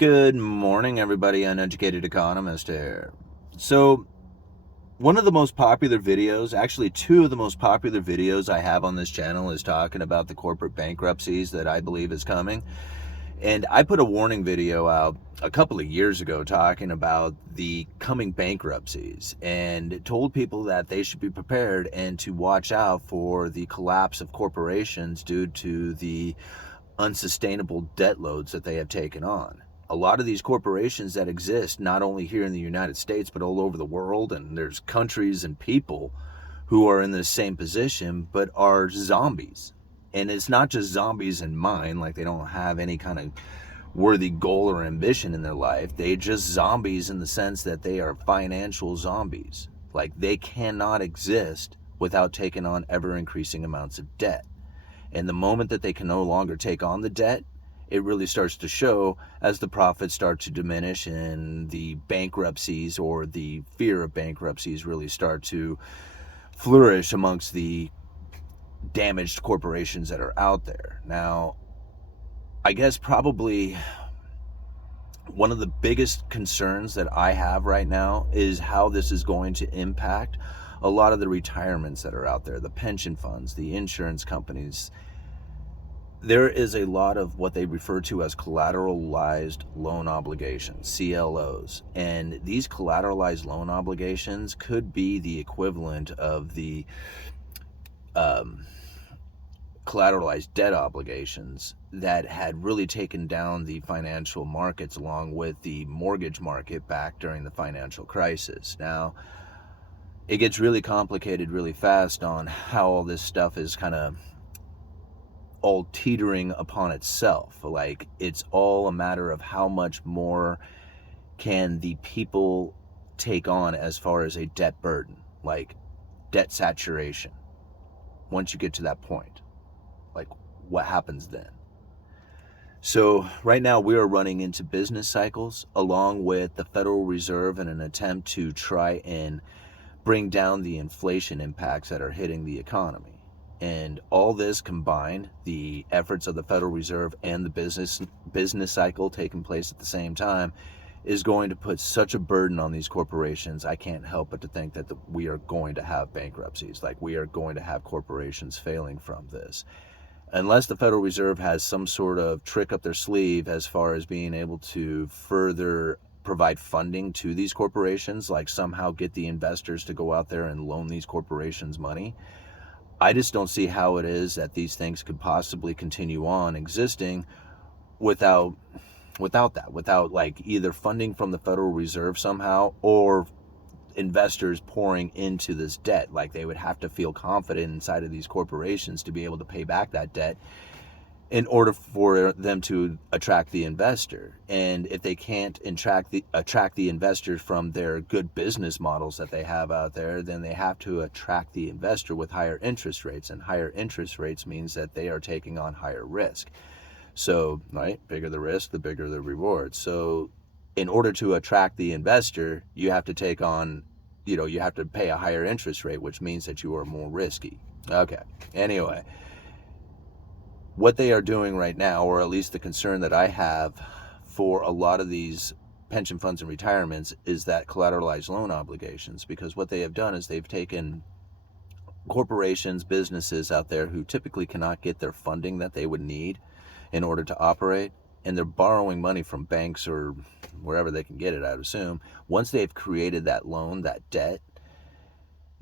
Good morning, everybody. Uneducated economist here. So, one of the most popular videos, actually, two of the most popular videos I have on this channel is talking about the corporate bankruptcies that I believe is coming. And I put a warning video out a couple of years ago talking about the coming bankruptcies and told people that they should be prepared and to watch out for the collapse of corporations due to the unsustainable debt loads that they have taken on. A lot of these corporations that exist, not only here in the United States, but all over the world, and there's countries and people who are in the same position, but are zombies. And it's not just zombies in mind, like they don't have any kind of worthy goal or ambition in their life. They just zombies in the sense that they are financial zombies. Like they cannot exist without taking on ever increasing amounts of debt. And the moment that they can no longer take on the debt, it really starts to show as the profits start to diminish and the bankruptcies or the fear of bankruptcies really start to flourish amongst the damaged corporations that are out there. Now, I guess probably one of the biggest concerns that I have right now is how this is going to impact a lot of the retirements that are out there, the pension funds, the insurance companies. There is a lot of what they refer to as collateralized loan obligations, CLOs. And these collateralized loan obligations could be the equivalent of the collateralized debt obligations that had really taken down the financial markets along with the mortgage market back during the financial crisis. Now, it gets really complicated really fast on how all this stuff is kind of all teetering upon itself. Like it's all a matter of how much more can the people take on as far as a debt burden, like debt saturation. Once you get to that point, like what happens then? So right now we are running into business cycles along with the Federal Reserve in an attempt to try and bring down the inflation impacts that are hitting the economy. And all this combined, the efforts of the Federal Reserve and the business cycle taking place at the same time, is going to put such a burden on these corporations. I can't help but to think that we are going to have bankruptcies, like we are going to have corporations failing from this. Unless the Federal Reserve has some sort of trick up their sleeve as far as being able to further provide funding to these corporations, like somehow get the investors to go out there and loan these corporations money, I just don't see how it is that these things could possibly continue on existing without like either funding from the Federal Reserve somehow or investors pouring into this debt. Like they would have to feel confident inside of these corporations to be able to pay back that debt in order for them to attract the investor. And if they can't attract the investors from their good business models that they have out there, then they have to attract the investor with higher interest rates. And higher interest rates means that they are taking on higher risk. So, right, bigger the risk, the bigger the reward. So in order to attract the investor, you have to take on, you have to pay a higher interest rate, which means that you are more risky. Okay, anyway, what they are doing right now, or at least the concern that I have for a lot of these pension funds and retirements, is that collateralized loan obligations. Because what they have done is they've taken corporations, businesses out there who typically cannot get their funding that they would need in order to operate, and they're borrowing money from banks or wherever they can get it, I would assume. Once they've created that loan, that debt,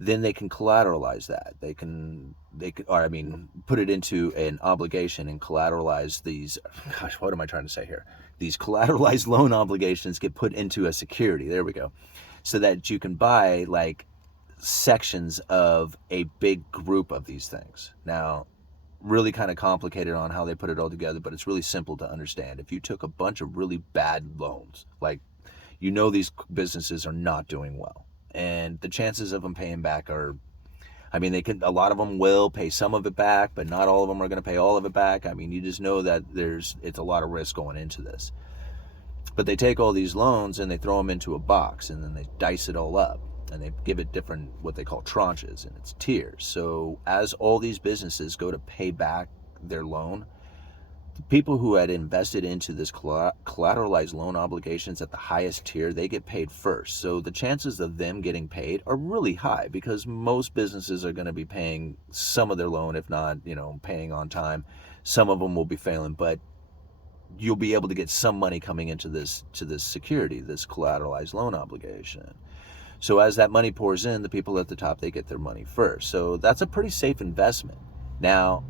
then they can collateralize that. They can put it into an obligation and collateralize these. Gosh, what am I trying to say here? These collateralized loan obligations get put into a security. There we go. So that you can buy like sections of a big group of these things. Now, really kind of complicated on how they put it all together, but it's really simple to understand. If you took a bunch of really bad loans, like these businesses are not doing well, and the chances of them paying back are, a lot of them will pay some of it back, but not all of them are going to pay all of it back. You just know that it's a lot of risk going into this. But they take all these loans and they throw them into a box, and then they dice it all up, and they give it different, what they call tranches, and it's tiers. So as all these businesses go to pay back their loan, people who had invested into this collateralized loan obligations at the highest tier, they get paid first. So the chances of them getting paid are really high because most businesses are going to be paying some of their loan, if not, paying on time. Some of them will be failing, but you'll be able to get some money coming into this security, this collateralized loan obligation. So as that money pours in, the people at the top, they get their money first. So that's a pretty safe investment. Now,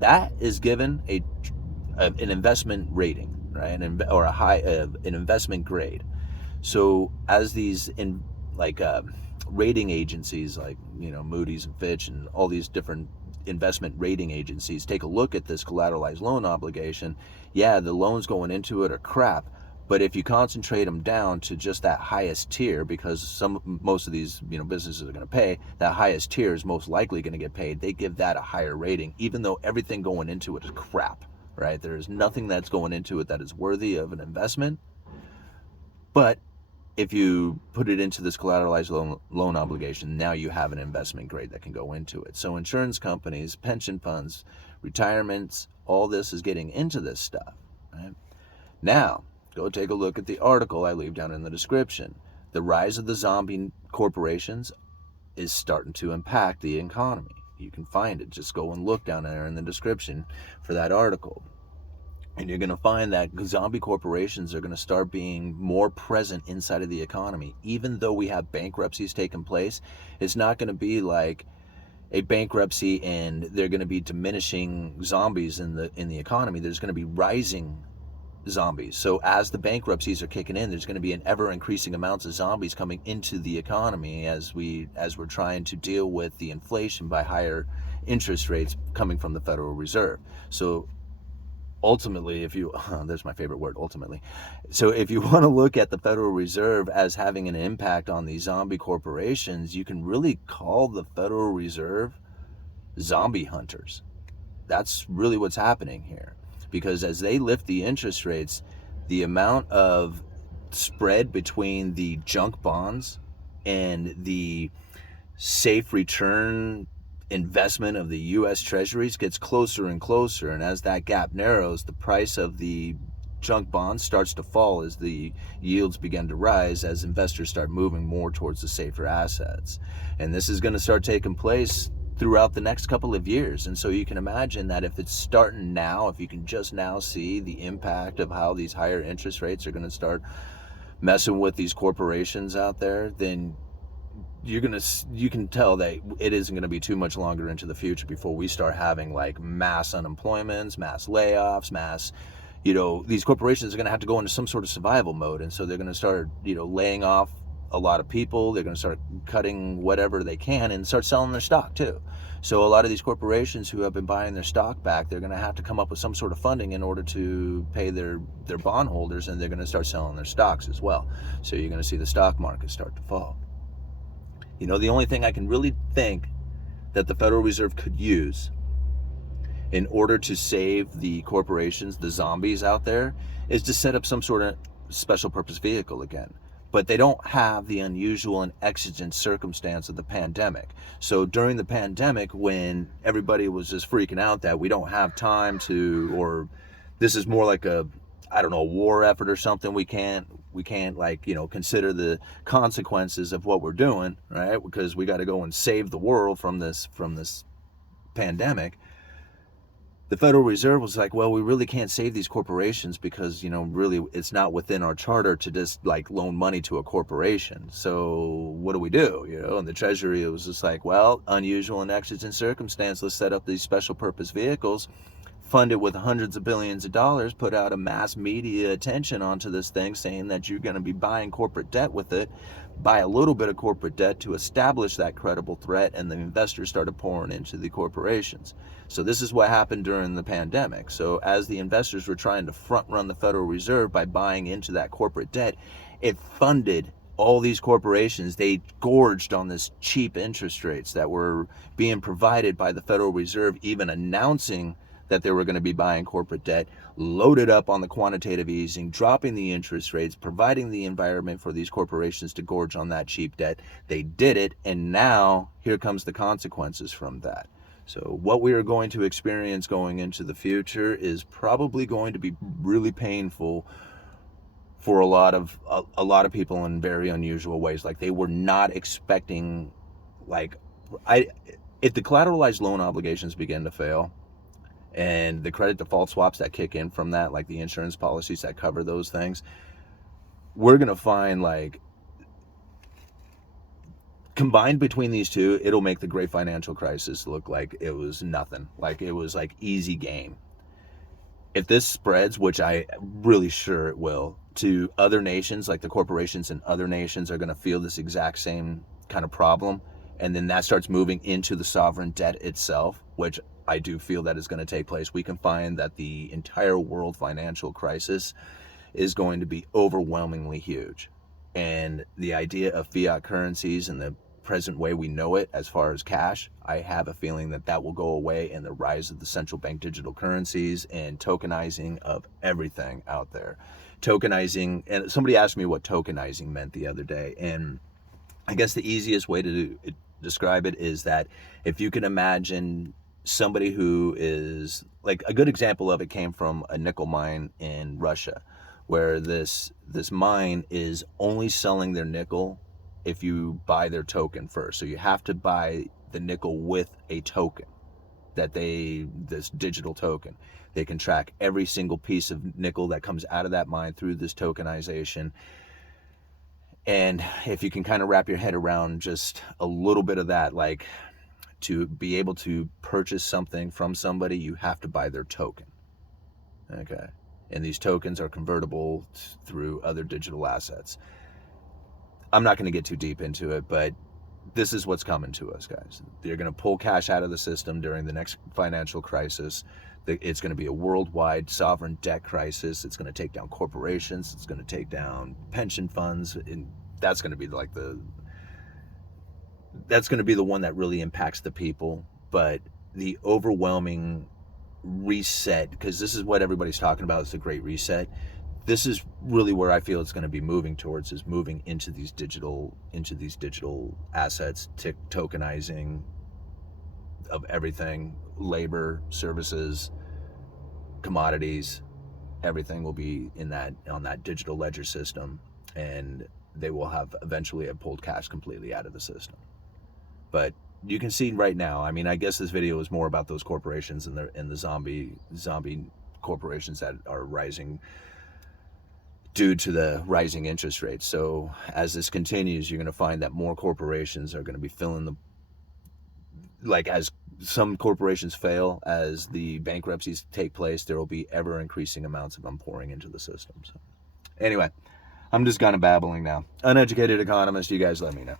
that is given an investment rating, right? Or an investment grade. So as these rating agencies like Moody's and Fitch and all these different investment rating agencies take a look at this collateralized loan obligation, yeah, the loans going into it are crap. But if you concentrate them down to just that highest tier, because most of these businesses are going to pay, that highest tier is most likely going to get paid. They give that a higher rating, even though everything going into it is crap, right? There is nothing that's going into it that is worthy of an investment. But if you put it into this collateralized loan obligation, now you have an investment grade that can go into it. So insurance companies, pension funds, retirements, all this is getting into this stuff, right? Now, go take a look at the article I leave down in the description. The rise of the zombie corporations is starting to impact the economy. You can find it. Just go and look down there in the description for that article. And you're going to find that zombie corporations are going to start being more present inside of the economy. Even though we have bankruptcies taking place, it's not going to be like a bankruptcy and they're going to be diminishing zombies in the economy. There's going to be rising zombies. So as the bankruptcies are kicking in, there's going to be an ever increasing amounts of zombies coming into the economy as we're trying to deal with the inflation by higher interest rates coming from the Federal Reserve. So ultimately, there's my favorite word, ultimately. So if you want to look at the Federal Reserve as having an impact on these zombie corporations, you can really call the Federal Reserve zombie hunters. That's really what's happening here. Because as they lift the interest rates, the amount of spread between the junk bonds and the safe return investment of the U.S. Treasuries gets closer and closer. And as that gap narrows, the price of the junk bonds starts to fall as the yields begin to rise, as investors start moving more towards the safer assets. And this is going to start taking place throughout the next couple of years. And so you can imagine that if it's starting now, if you can just now see the impact of how these higher interest rates are going to start messing with these corporations out there, then you can tell that it isn't going to be too much longer into the future before we start having like mass unemployments, mass layoffs, these corporations are going to have to go into some sort of survival mode. And so they're going to start, laying off a lot of people. They're going to start cutting whatever they can and start selling their stock too. So a lot of these corporations who have been buying their stock back, they're going to have to come up with some sort of funding in order to pay their bondholders, and they're going to start selling their stocks as well. So you're going to see the stock market start to fall. The only thing I can really think that the Federal Reserve could use in order to save the corporations, the zombies out there, is to set up some sort of special purpose vehicle again. But they don't have the unusual and exigent circumstance of the pandemic. So during the pandemic, when everybody was just freaking out that we don't have time to, or this is more like a war effort or something, we can't consider the consequences of what we're doing, right? Because we got to go and save the world from this pandemic. The Federal Reserve was like, well, we really can't save these corporations because, really it's not within our charter to just loan money to a corporation. So what do we do? And the Treasury was just like, well, unusual and exigent circumstance, let's set up these special purpose vehicles, fund it with hundreds of billions of dollars, put out a mass media attention onto this thing saying that you're going to be buying corporate debt with it, buy a little bit of corporate debt to establish that credible threat, and the investors started pouring into the corporations. So this is what happened during the pandemic. So as the investors were trying to front run the Federal Reserve by buying into that corporate debt, it funded all these corporations. They gorged on this cheap interest rates that were being provided by the Federal Reserve, even announcing that they were going to be buying corporate debt, loaded up on the quantitative easing, dropping the interest rates, providing the environment for these corporations to gorge on that cheap debt. They did it, and now here comes the consequences from that. So what we are going to experience going into the future is probably going to be really painful for a lot of people in very unusual ways. Like, they were not expecting, like, I if the collateralized loan obligations begin to fail, and the credit default swaps that kick in from that, like the insurance policies that cover those things, we're going to find, like, combined between these two, it'll make the great financial crisis look like it was nothing. Like, it was like easy game. If this spreads, which I really sure it will, to other nations, like the corporations in other nations are going to feel this exact same kind of problem, and then that starts moving into the sovereign debt itself, which I do feel that is going to take place. We can find that the entire world financial crisis is going to be overwhelmingly huge. And the idea of fiat currencies and the present way we know it as far as cash, I have a feeling that that will go away, and the rise of the central bank digital currencies and tokenizing of everything out there. Tokenizing, and somebody asked me what tokenizing meant the other day, and I guess the easiest way to describe it is that if you can imagine somebody who is, like, a good example of it came from a nickel mine in Russia, where this mine is only selling their nickel if you buy their token first. So you have to buy the nickel with a token this digital token. They can track every single piece of nickel that comes out of that mine through this tokenization. And if you can kind of wrap your head around just a little bit of that, like, to be able to purchase something from somebody, you have to buy their token. Okay. And these tokens are convertible through other digital assets. I'm not going to get too deep into it, but this is what's coming to us, guys. They're going to pull cash out of the system during the next financial crisis. It's going to be a worldwide sovereign debt crisis. It's going to take down corporations. It's going to take down pension funds. And that's going to be like that's going to be the one that really impacts the people. But the overwhelming reset, because this is what everybody's talking about, is the great reset. This is really where I feel it's going to be moving towards, is moving into these digital assets, tokenizing of everything, labor, services, commodities, everything will be on that digital ledger system, and they will have eventually pulled cash completely out of the system. But you can see right now, I mean, I guess this video is more about those corporations and the zombie corporations that are rising due to the rising interest rates. So as this continues, you're going to find that more corporations are going to be as some corporations fail, as the bankruptcies take place, there will be ever increasing amounts of them pouring into the system. So anyway, I'm just kind of babbling now. Uneducated economist, you guys let me know.